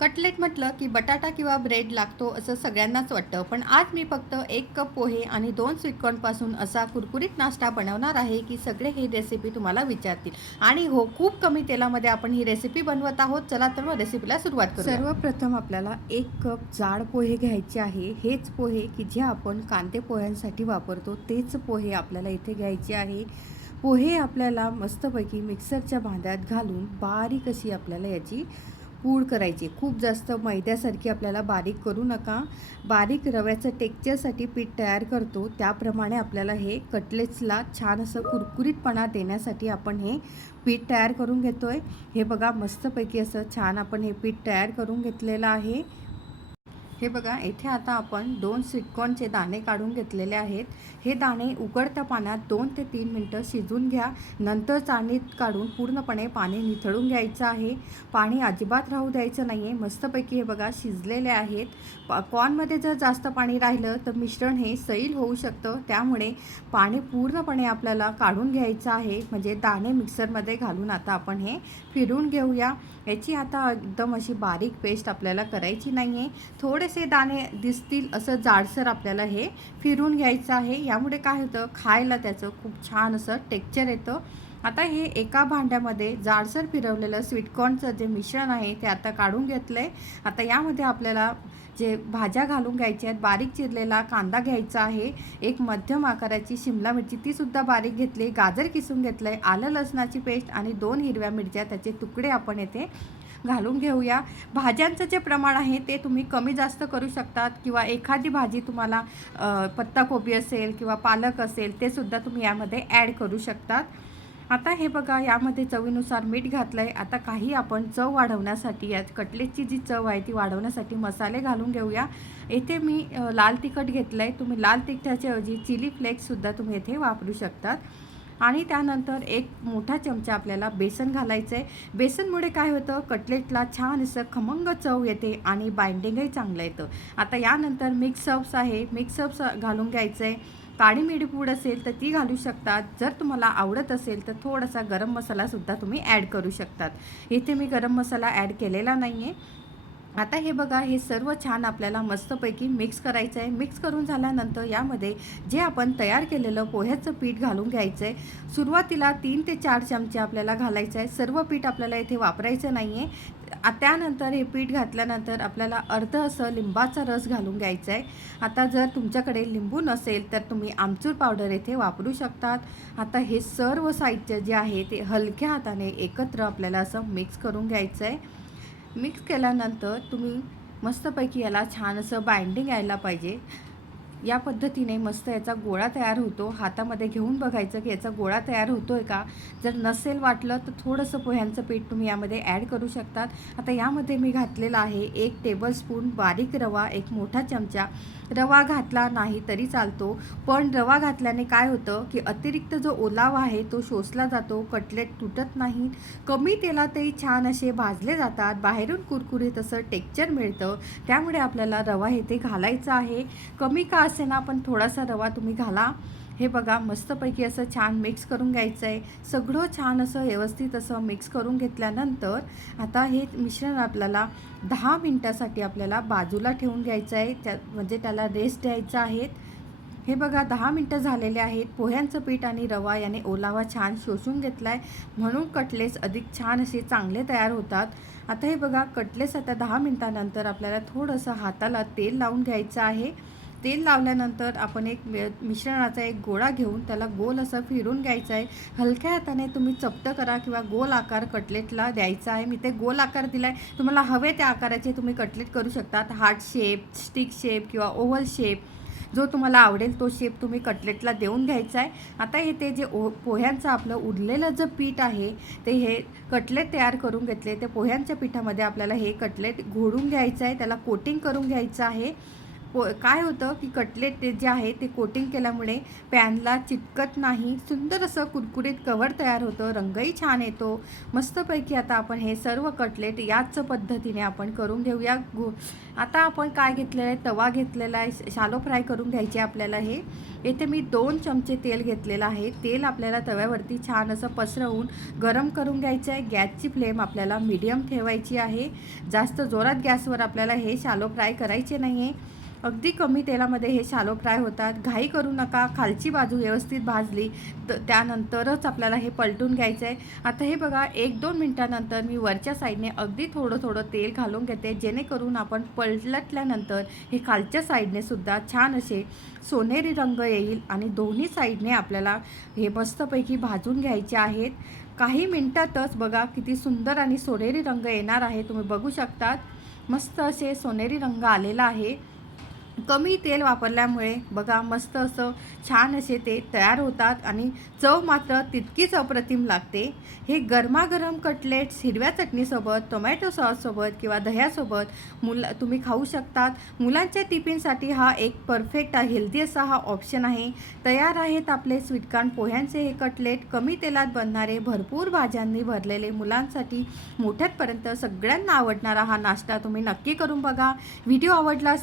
Cutlet म्हटलं की बटाटा किंवा ब्रेड लागतो असं सगळ्यांनाच वाटतं. पण आज मी फक्त 1 कप पोहे आणि 2 स्वीटकॉर्नपासून असा कुरकुरीत नाश्ता बनवणार आहे, की सगळे ही रेसिपी तुम्हाला विचारतील. आणि हो, खूप कमी तेलामध्ये आपण ही रेसिपी बनवत आहोत. चला तर मग रेसिपीला सुरुवात करूया. सर्वप्रथम आपल्याला 1 कप जाड पोहे घ्यायचे आहे. हेच पोहे की जे आपण कांदे पोह्यांसाठी वापरतो, तेच पोहे आपल्याला इथे घ्यायचे आहे. पोहे आपल्याला मस्तपैकी मिक्सरच्या भांड्यात घालून बारीक अशी आपल्याला याची पूड करायची. खूप जास्त मैद्यासारखी आपल्याला बारीक करू नका. बारीक रव्याचं टेक्स्चरसाठी पीठ तयार करतो त्याप्रमाणे आपल्याला हे कटलेट्सला छान असं कुरकुरीतपणा देण्यासाठी आपण हे पीठ तयार करून घेतोय. हे बघा मस्तपैकी असं छान आपण हे पीठ तयार करून घेतलेलं आहे. हे बघा इथे आता आपण 2 स्वीटकॉर्नचे दाणे काढून घेतलेले आहेत. हे दाणे उकळत्या पाण्यात 2 ते 3 मिनटं शिजवून घ्या. नंतर चाळणीत काढून पूर्णपणे पाणी निथळून घ्यायचं आहे. पाणी अजिबात राहू द्यायचं नाही आहे. मस्तपैकी हे बघा शिजलेले आहेत. कॉर्नमध्ये जर जास्त पाणी राहिलं तर मिश्रण हे सैल होऊ शकतं. त्यामुळे पाणी पूर्णपणे आपल्याला काढून घ्यायचं आहे. म्हणजे दाणे मिक्सरमध्ये घालून आता आपण हे फिरून घेऊया. याची आता एकदम अशी बारीक पेस्ट आपल्याला करायची नाही आहे. थोडेसे दाणे दिसतील असं जाडसर आपल्याला हे फिरून घ्यायचं आहे. यामुळे काय होतं, खायला त्याचं खूप छान असं टेक्स्चर येतं. आता हे एका भांड्यामध्ये जाडसर फिरवलेलं स्वीटकॉर्नचं जे मिश्रण आहे ते आता काढून घेतलं आहे. आता यामध्ये आपल्याला जे भाज्या घालून घ्यायच्या आहेत, बारीक चिरलेला कांदा घ्यायचा आहे, एक मध्यम आकाराची शिमला मिरची तीसुद्धा बारीक घेतली, गाजर किसून घेतलं आहे, आलं लसणाची पेस्ट आणि 2 हिरव्या मिरच्या त्याचे तुकडे आपण येथे घालून घेऊया. भाज्यांचं जे प्रमाण आहे ते तुम्ही कमी जास्त करू शकतात किंवा एखादी भाजी तुम्हाला पत्ताकोबी असेल किंवा पालक असेल ते सुद्धा तुम्ही यामध्ये ॲड करू शकतात. आता हे बघा यामध्ये चवीनुसार मीठ घातलं आहे. आता काही आपण चव वाढवण्यासाठी या कटलेटची जी चव आहे ती वाढवण्यासाठी मसाले घालून घेऊया. येथे मी लाल तिखट घेतलं आहे. तुम्ही लाल तिखटाच्या ऐवजी चिली फ्लेक्ससुद्धा तुम्ही येथे वापरू शकतात. आणि त्यानंतर एक मोठा चमचा आपल्याला बेसन घालायचं आहे. बेसनमुळे काय होतं, कटलेटला छान असं खमंग चव येते आणि बाइंडिंगही चांगलं येतं. आता यानंतर मिक्सअप्स आहे, मिक्सअप्स घालून घ्यायचं आहे. काळी मिरी पूड असेल तर ती घालू शकतात. जर तुम्हाला आवडत असेल तर थोडासा गरम मसालासुद्धा तुम्ही ॲड करू शकतात. इथे मी गरम मसाला ॲड केलेला नाही आहे. आता हे बघा हे सर्व छान आपल्याला मस्तपैकी मिक्स करायचं आहे. मिक्स करून झाल्यानंतर यामध्ये जे आपण तयार केलेलं पोह्याचं पीठ घालून घ्यायचं आहे. सुरुवातीला 3 ते 4 चमचे आपल्याला घालायचं आहे. सर्व पीठ आपल्याला इथे वापरायचं नाही आहे. त्यानंतर हे पीठ घातल्यानंतर आपल्याला अर्ध असं लिंबाचा रस घालून घ्यायचा आहे. आता जर तुमच्याकडे लिंबू नसेल तर तुम्ही आमचूर पावडर येथे वापरू शकतात. आता हे सर्व साहित्य जे आहे ते हलक्या हाताने एकत्र आपल्याला असं मिक्स करून घ्यायचं आहे. मिक्स केल्यानंतर तुम्ही मस्तपैकी याला छान असं बाइंडिंग यायला पाहिजे. या पद्धतीने मस्त याचा गोळा तयार होतो. हातामध्ये घेऊन बघायचं की याचा गोळा तयार होतो आहे का. जर नसेल वाटलं तर थोडंसं पोह्यांचं पीठ तुम्ही यामध्ये ॲड करू शकतात. आता यामध्ये मी घातलेला आहे 1 टेबलस्पून बारीक रवा, 1 मोठा चमचा. रवा घातला नाही तरी चालतो, पण रवा घातल्याने काय होतं की अतिरिक्त जो ओलावा आहे तो शोषला जातो, कटलेट तुटत नाही, कमी तेलातही छान असे भाजले जातात, बाहेरून कुरकुरीत असं टेक्स्चर मिळतं. त्यामुळे आपल्याला रवा इथे घालायचा आहे. कमी का असेना पण थोडासा रवा तुम्ही घाला. हे बघा मस्तपैकी असं छान मिक्स करून घ्यायचं आहे. सगळं छान असं व्यवस्थित असं मिक्स करून घेतल्यानंतर आता हे मिश्रण आपल्याला 10 मिनटासाठी आपल्याला बाजूला ठेवून घ्यायचं आहे. म्हणजे त्याला रेस्ट द्यायचा आहे. हे बघा 10 मिनटं झालेले आहेत. पोह्यांचं पीठ आणि रवा याने ओलावा छान शोषून घेतला आहे, म्हणून कटलेट्स अधिक छान असे चांगले तयार होतात. आता हे बघा कटलेट्स आता 10 मिनटानंतर आपल्याला थोडंसं हाताला तेल लावून घ्यायचं आहे. तेल लावल्यानंतर आपण एक मिश्रणाचा एक गोळा घेऊन त्याला गोल असं फिरून घ्यायचं आहे. हलक्या हाताने तुम्ही चपटं करा किंवा गोल आकार कटलेटला द्यायचा आहे. मी ते गोल आकार दिला आहे. तुम्हाला हवे त्या आकाराचे तुम्ही कटलेट करू शकतात. हार्ट शेप, स्टिक शेप किंवा ओव्हल शेप, जो तुम्हाला आवडेल तो शेप तुम्ही कटलेटला देऊन घ्यायचा आहे. आता हे ते जे पोह्यांचं आपलं उरलेलं जे पीठ आहे ते हे कटलेट तयार करून घेतले, ते पोह्यांच्या पिठामध्ये आपल्याला हे कटलेट घोळून घ्यायचं आहे, त्याला कोटिंग करून घ्यायचं आहे. काय होतं की कटलेट ते जे आहे ते कोटिंग केल्यामुळे पॅनला चिटकत नाही, सुंदर असं कुरकुरीत कव्हर तयार होतं, रंगही छान येतो मस्तपैकी. आता आपण हे सर्व कटलेट याच पद्धतीने आपण करून घेऊया. आता आपण काय घेतलेलं आहे, तवा घेतलेला आहे, शालो फ्राय करून घ्यायचे आपल्याला. हे येथे मी 2 चमचे तेल घेतलेलं आहे. तेल आपल्याला तव्यावरती छान असं पसरवून गरम करून घ्यायचं आहे. गॅसची फ्लेम आपल्याला मीडियम ठेवायची आहे. जास्त जोरात गॅसवर आपल्याला हे शालो फ्राय करायचे नाही आहे. अगदी कमी तेलामध्ये हे शालो फ्राय होतात. घाई करू नका. खालची बाजू व्यवस्थित भाजली तर त्यानंतरच आपल्याला हे पलटून घ्यायचं आहे. आता हे बघा 1-2 मिनटानंतर मी वरच्या साईडने अगदी थोडं थोडं तेल घालून घेते, जेणेकरून आपण पलटल्यानंतर हे खालच्या साईडने सुद्धा छान असे सोनेरी रंग येईल आणि दोन्ही साईडने आपल्याला हे मस्तपैकी भाजून घ्यायचे आहेत. काही मिनटातच बघा किती सुंदर आणि सोनेरी रंग येणार आहे. तुम्ही बघू शकतात मस्त असे सोनेरी रंग आलेला आहे. कमी तेल वापरल्यामुळे बघा मस्त असं छान असे ते तयार होतात आणि चव मात्र तितकीच अप्रतिम लागते. हे गरमागरम कटलेट्स हिरव्या चटणीसोबत, टोमॅटो सॉससोबत किंवा दह्यासोबत तुम्ही खाऊ शकतात. मुलांच्या टिफिनसाठी हा एक परफेक्ट हेल्दी असा हा ऑप्शन आहे. तयार आहेत आपले स्वीटकॉर्न पोह्यांचे हे कटलेट. कमी तेलात बनणारे, भरपूर भाज्यांनी भरलेले, मुलांसाठी मोठ्यापर्यंत सगळ्यांना आवडणारा हा नाश्ता तुम्ही नक्की करून बघा. व्हिडिओ आवडला